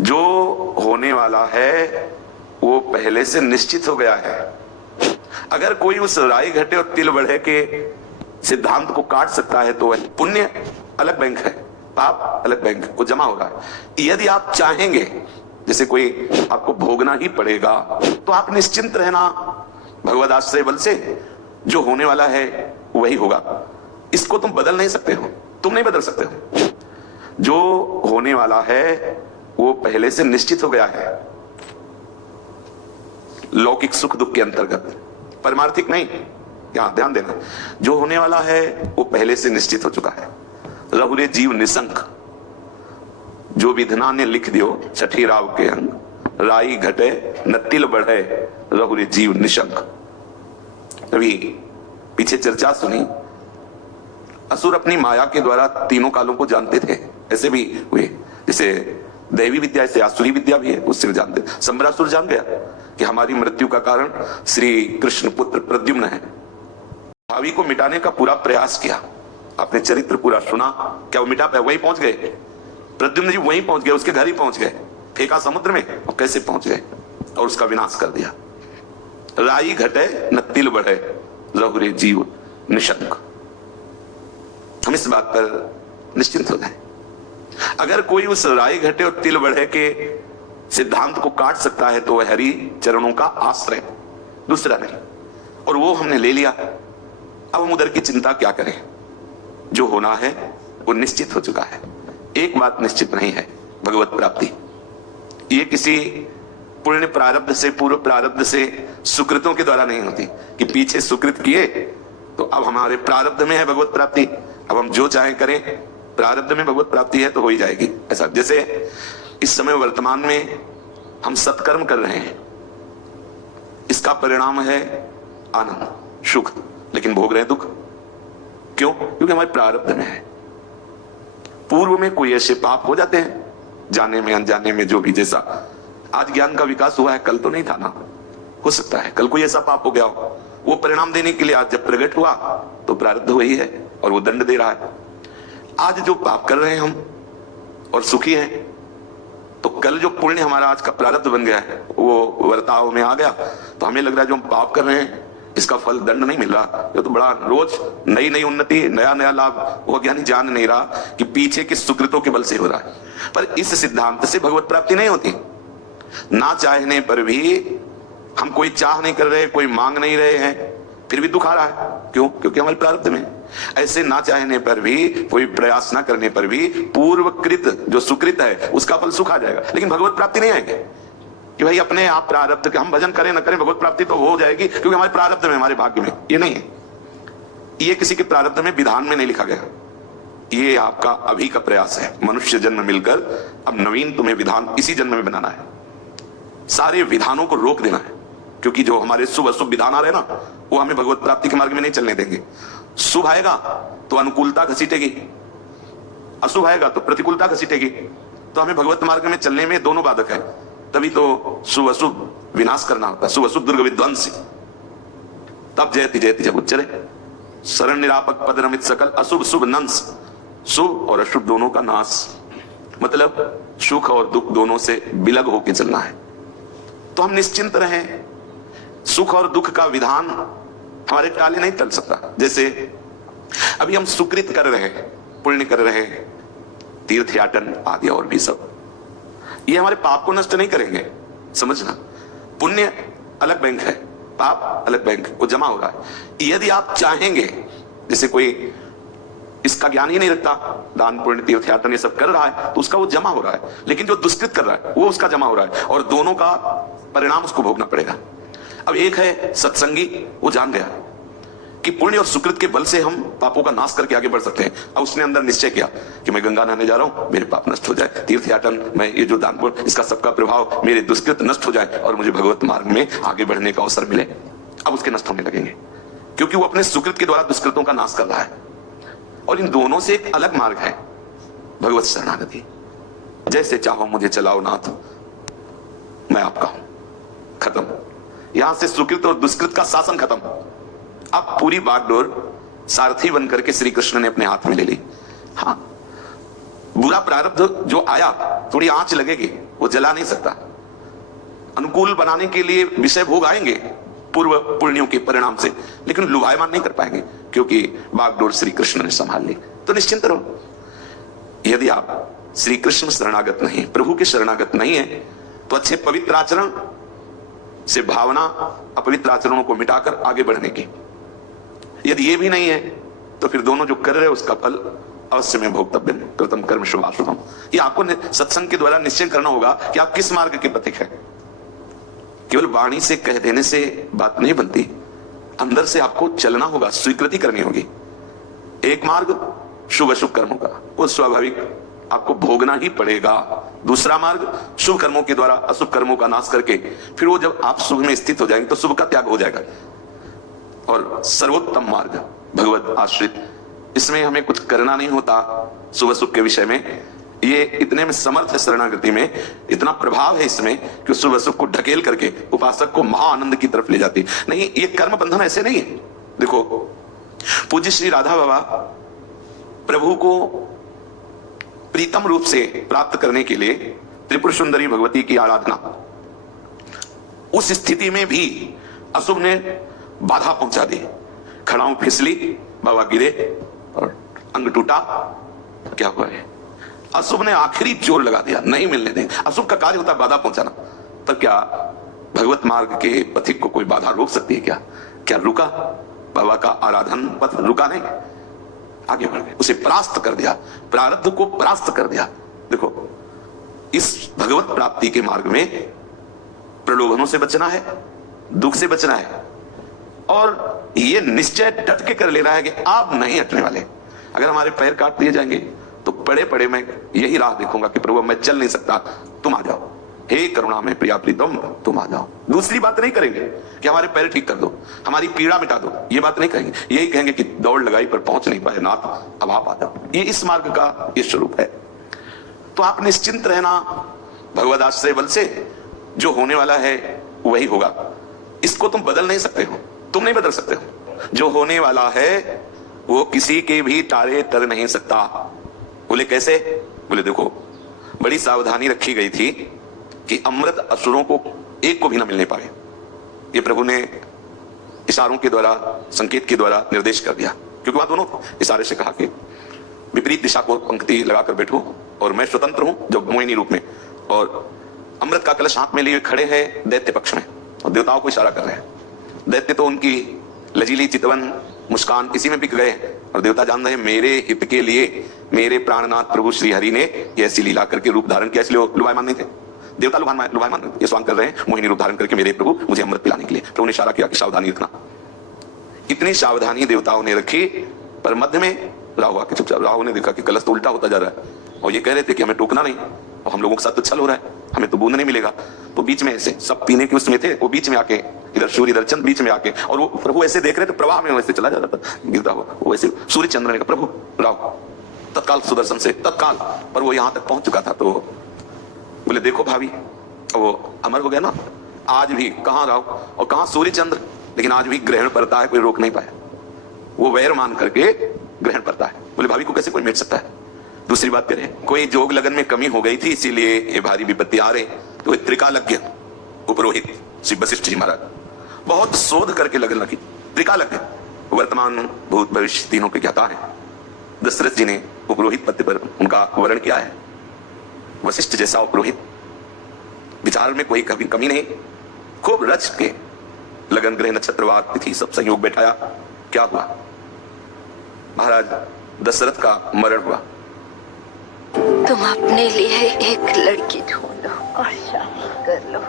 जो होने वाला है वो पहले से निश्चित हो गया है। अगर कोई उस राई घटे और तिल बढ़े के सिद्धांत को काट सकता है तो वह पुण्य अलग बैंक है, पाप अलग बैंक को जमा हो रहा है। यदि आप चाहेंगे, जैसे कोई आपको भोगना ही पड़ेगा, तो आप निश्चिंत रहना भगवद आश्रय बल से, जो होने वाला है वही होगा। इसको तुम बदल नहीं सकते हो, तुम नहीं बदल सकते हो। जो होने वाला है वो पहले से निश्चित हो गया है, लौकिक सुख दुख के अंतर्गत, परमार्थिक नहीं। यहां ध्यान देना, जो होने वाला है वो पहले से निश्चित हो चुका है। रहुरे जीव निशंक, जो विधना ने लिख दियो छठी राव के अंग, राई घटे न तिल बढ़े रहुरे जीव निशंक। अभी पीछे चर्चा सुनी, असुर अपनी माया के द्वारा तीनों कालों को जानते थे, ऐसे भी हुए। जैसे दैवी विद्या से आसुरी विद्या भी है, उससे भी जानते। संबरासुर जान गया कि हमारी मृत्यु का कारण श्री कृष्ण पुत्र प्रद्युम्न है। भावी को मिटाने का पूरा प्रयास किया। आपने चरित्र पूरा सुना, क्या वो मिटा पाए? वहीं पहुंच गए, प्रद्युम्न जी वहीं पहुंच गए, उसके घर ही पहुंच गए, फेंका समुद्र में, और कैसे पहुंच गए और उसका विनाश कर दिया। राई घटे न तिल बढ़े रहुरे जीव निशंक। हम इस बात पर निश्चिंत हो जाए। अगर कोई उस राई घटे और तिल बढ़े के सिद्धांत को काट सकता है तो वह हरि चरणों का आश्रय, दूसरा नहीं। और वो हमने ले लिया। अब हम उधर की चिंता क्या करें? जो होना है वो निश्चित हो चुका है। एक बात निश्चित नहीं है, भगवत प्राप्ति। ये किसी पुण्य प्रारब्ध से, पूर्व प्रारब्ध से, सुकृतों के द्वारा नहीं होती कि पीछे सुकृत किए तो अब हमारे प्रारब्ध में है भगवत प्राप्ति, अब हम जो चाहे करें, प्रारब्ध में भगवत प्राप्ति है तो हो ही जाएगी। ऐसा जैसे इस समय वर्तमान में हम सत्कर्म कर रहे हैं, इसका परिणाम है आनंद, सुख, लेकिन भोग रहे दुख। क्यों? क्योंकि हमारे प्रारब्ध में है। पूर्व में कोई ऐसे पाप हो जाते हैं, जाने में अनजाने में, जो भी, जैसा आज ज्ञान का विकास हुआ है, कल तो नहीं था ना। हो सकता है कल कोई ऐसा पाप हो गया हो, वो परिणाम देने के लिए आज जब प्रकट हुआ तो प्रारब्ध वही है और वो दंड दे रहा है। आज जो पाप कर रहे हैं हम और सुखी हैं, तो कल जो पुण्य हमारा आज का प्रारब्ध बन गया है वो वर्ताव में आ गया, तो हमें लग रहा है जो हम पाप कर रहे हैं इसका फल दंड नहीं मिल रहा। ये तो बड़ा रोज नई नई उन्नति, नया नया लाभ, वो ज्ञानी जान नहीं रहा कि पीछे के सुकृतों के बल से हो रहा है। पर इस सिद्धांत से भगवत प्राप्ति नहीं होती। ना चाहने पर भी, हम कोई चाह नहीं कर रहे, कोई मांग नहीं रहे हैं, फिर भी दुख आ रहा है। क्यों? क्योंकि हमारे प्रारब्ध में। ऐसे ना चाहने पर भी, कोई प्रयास ना करने पर भी, पूर्वकृत जो सुकृत है उसका फल सुख आ जाएगा, लेकिन भगवत प्राप्ति नहीं आएगी। कि भाई अपने आप प्रारब्ध के, हम भजन करें न करें, भगवत प्राप्ति तो हो जाएगी क्योंकि हमारे प्रारब्ध में, हमारे भाग्य में। ये नहीं है, ये किसी के प्रारब्ध में, विधान में नहीं लिखा गया। ये आपका अभी का प्रयास है, मनुष्य जन्म मिलकर अब नवीन तुम्हें विधान इसी जन्म में बनाना है। सारे विधानों को रोक देना है, क्योंकि जो हमारे शुभ अशुभ विधान आ रहे हैं ना, वो हमें भगवत प्राप्ति के मार्ग में नहीं चलने देंगे। शुभ आएगा तो अनुकूलता घसीटेगी, अशुभ आएगा तो प्रतिकूलता घसीटेगी। तो हमें भगवत मार्ग में चलने में दोनों बाधक है, तभी तो शुभ अशुभ विनाश करना होता है, शुभ अशुभ दुर्ग विध्वंसी। तब जयति जयति जब उच्चरे शरण निरापक पद रमित सकल अशुभ शुभ नंस, शुभ और अशुभ दोनों का नाश। मतलब सुख और दुख दोनों से बिलग होकर चलना है। तो हम निश्चिंत रहें, सुख और दुख का विधान हमारे टाले नहीं चल सकता। जैसे अभी हम सुकृत कर रहे हैं, पुण्य कर रहे हैं, तीर्थ याटन आदि और भी सब, ये हमारे पाप को नष्ट नहीं करेंगे। समझना, पुण्य अलग बैंक है, पाप अलग बैंक, वो जमा हो रहा है। यदि आप चाहेंगे, जैसे कोई इसका ज्ञान ही नहीं रखता, दान पुण्य तीर्थ याटन ये सब कर रहा है, तो उसका वो जमा हो रहा है, लेकिन जो दुष्कृत कर रहा है वो उसका जमा हो रहा है, और दोनों का परिणाम उसको भोगना पड़ेगा। अब एक है सत्संगी, वो जान गया कि पुण्य और सुकृत के बल से हम पापों का नाश करके आगे बढ़ सकते हैं। अब उसने अंदर निश्चय किया कि मैं गंगा नहाने जा रहा हूं, मेरे पाप नष्ट हो जाए, तीर्थ याटन, मैं ये जो दान पुण्य, इसका सबका प्रभाव मेरे दुष्कृत नष्ट हो जाए और मुझे भगवत मार्ग में आगे बढ़ने का अवसर मिले। अब उसके नष्ट होने लगेंगे, क्योंकि वो अपने सुकृत के द्वारा दुष्कृतों का नाश कर रहा है। और इन दोनों से एक अलग मार्ग है, भगवत शरणागति। जैसे चाहो मुझे चलाओ नाथ, मैं आपका हूं, खत्म। यहां से सुकृत और दुष्कृत का शासन खत्म। अब पूरी बागडोर सारथी बनकर के श्री कृष्ण ने अपने हाथ में ले ली। हाँ, बुरा प्रारब्ध जो आया, थोड़ी आंच लगेगी, वो जला नहीं सकता। अनुकूल बनाने के लिए विषय भोग आएंगे पूर्व पुण्यों के परिणाम से, लेकिन लुभायमान नहीं कर पाएंगे, क्योंकि बागडोर श्री कृष्ण ने संभाल ली। तो निश्चिंत रहो, यदि आप श्री कृष्ण शरणागत नहीं, प्रभु के शरणागत नहीं है, तो अच्छे पवित्र आचरण से भावना अपवित्र आचरणों को मिटाकर आगे बढ़ने की। यदि ये भी नहीं है तो फिर दोनों जो कर रहे हैं उसका फल अवश्य में भोक्तव्य। कृतम कर्म शुभाशुभम, ये आपको सत्संग के द्वारा निश्चय करना होगा कि आप किस मार्ग के पथिक हैं। केवल वाणी से कह देने से बात नहीं बनती, अंदर से आपको चलना होगा, स्वीकृति करनी होगी। एक मार्ग शुभ अशुभ कर्मों का, वो स्वाभाविक आपको भोगना ही पड़ेगा। दूसरा मार्ग शुभ कर्मों के द्वारा अशुभ कर्मों का नाश करके फिर वो जब आप शुभ में स्थित हो जाएंगे तो शुभ का त्याग हो जाएगा। और सर्वोत्तम मार्ग भगवत आश्रित, इसमें हमें कुछ करना नहीं होता। शुभ अशुभ के विषय में ये इतने में समर्थ है, शरणागति में इतना प्रभाव है इसमें कि शुभ अशुभ को ढकेल करके उपासक को महाआनंद की तरफ ले जाती। नहीं, ये कर्म बंधन ऐसे नहीं है। देखो, पूज्य श्री राधा बाबा प्रभु को प्रीतम रूप से प्राप्त करने के लिए त्रिपुर सुंदरी भगवती की आराधना, उस स्थिति में भी अशुभ ने बाधा पहुंचा दी। खड़ाऊ फिसली, बाबा गिरे और अंग टूटा। क्या हुआ है? अशुभ ने आखिरी जोर लगा दिया, नहीं मिलने देंगे। अशुभ का कार्य होता है बाधा पहुंचाना, तब क्या भगवत मार्ग के पथिक को कोई बाधा रोक सकती है? क्या रुका? बाबा का आराधन पथ रुका नहीं, आगे बढ़ गए, उसे परास्त कर दिया, प्रारब्ध को परास्त कर दिया। देखो, इस भगवत प्राप्ति के मार्ग में प्रलोभनों से बचना है, दुख से बचना है, और ये निश्चय डट के कर लेना है कि आप नहीं हटने वाले। अगर हमारे पैर काट दिए जाएंगे तो पड़े पड़े मैं यही राह देखूंगा कि प्रभु मैं चल नहीं सकता, तुम आ जाओ, हे करुणा में प्रिया प्रीतम तुम आ जाओ। दूसरी बात नहीं करेंगे कि हमारे पैर ठीक कर दो, हमारी पीड़ा मिटा दो, ये बात नहीं कहेंगे। यही कहेंगे कि दौड़ लगाई पर पहुंच नहीं पाए नाथ, अब आप आ जाओ। ये इस मार्ग का ये स्वरूप है। तो आप निश्चिंत रहना, भगवद आश्रय बल से जो होने वाला है वही होगा। इसको तुम बदल नहीं सकते हो, तुम नहीं बदल सकते हो। जो होने वाला है वो किसी के भी तारे तर नहीं सकता। बोले कैसे? बोले देखो, बड़ी सावधानी रखी गई थी कि अमृत असुरों को एक को भी न मिलने पाए। ये प्रभु ने इशारों के द्वारा, संकेत के द्वारा निर्देश कर दिया, क्योंकि वहां दोनों इशारे से कहा कि विपरीत दिशा को पंक्ति लगाकर बैठो और मैं स्वतंत्र हूं जो मोहिनी रूप में, और अमृत का कलश हाथ में लिए खड़े हैं दैत्य पक्ष में और देवताओं को इशारा कर रहे हैं। दैत्य तो उनकी लजीली चितवन मुस्कान इसी में बिक गए, और देवता जान रहे हैं मेरे हित के लिए मेरे प्राणनाथ प्रभु श्री हरि ने ऐसी लीला करके रूप धारण किया, इसलिए लुभायमान नहीं थे। देवता लुभायमान ये स्वांग कर रहे हैं मोहिनी रूप धारण करके मेरे प्रभु मुझे अमृत पिलाने के लिए। प्रभु ने इशारा किया कि सावधानी रखना। इतनी सावधानी देवताओं ने रखी, पर मध्य में राहु आके चुपचाप, राहु ने देखा कि कलश तो उल्टा होता जा रहा है और ये कह रहे थे कि हमें टोकना नहीं, और हम लोगों के साथ तो छल हो रहा है, हमें तो बूंद नहीं मिलेगा। तो बीच में ऐसे सब पीने के उसमें थे, वो बीच में आके इधर सूर्य इधर चंद्र बीच में आके, और वो प्रभु ऐसे देख रहे थे, प्रवाह में वैसे चला जा रहा था गिरता हुआ, वो ऐसे सूर्य चंद्र ने कहा प्रभु राहु तत्काल सुदर्शन से तत्काल, पर वो यहां तक पहुंच चुका था। तो बोले देखो भाभी, वो अमर हो गया ना। आज भी कहां राहु और कहां सूर्य चंद्र, लेकिन आज भी ग्रहण पड़ता है, कोई रोक नहीं पाया। वो वैर मान करके ग्रहण पड़ता है। बोले भाभी को कैसे कोई मिट सकता है? दूसरी बात करें, कोई जोग लगन में कमी हो गई थी इसीलिए ये भारी विपत्ति आ रही। तो त्रिकालज्ञ उपरोहित श्री वशिष्ठ जी महाराज बहुत शोध करके लगन लगी। त्रिकालज्ञ वर्तमान भूत भविष्य तीनों के ज्ञाता है। दशरथ जी ने उपरोहित पद पर उनका वर्ण किया है। वशिष्ठ जैसा उपरोहित, विचार में कोई कमी नहीं, खूब रच के लगन ग्रह नक्षत्रवाद तिथि सब संयोग बैठाया। क्या हुआ? महाराज दशरथ का मरण हुआ। तुम अपने लिए एक लड़की ढूंढो और शादी कर लो।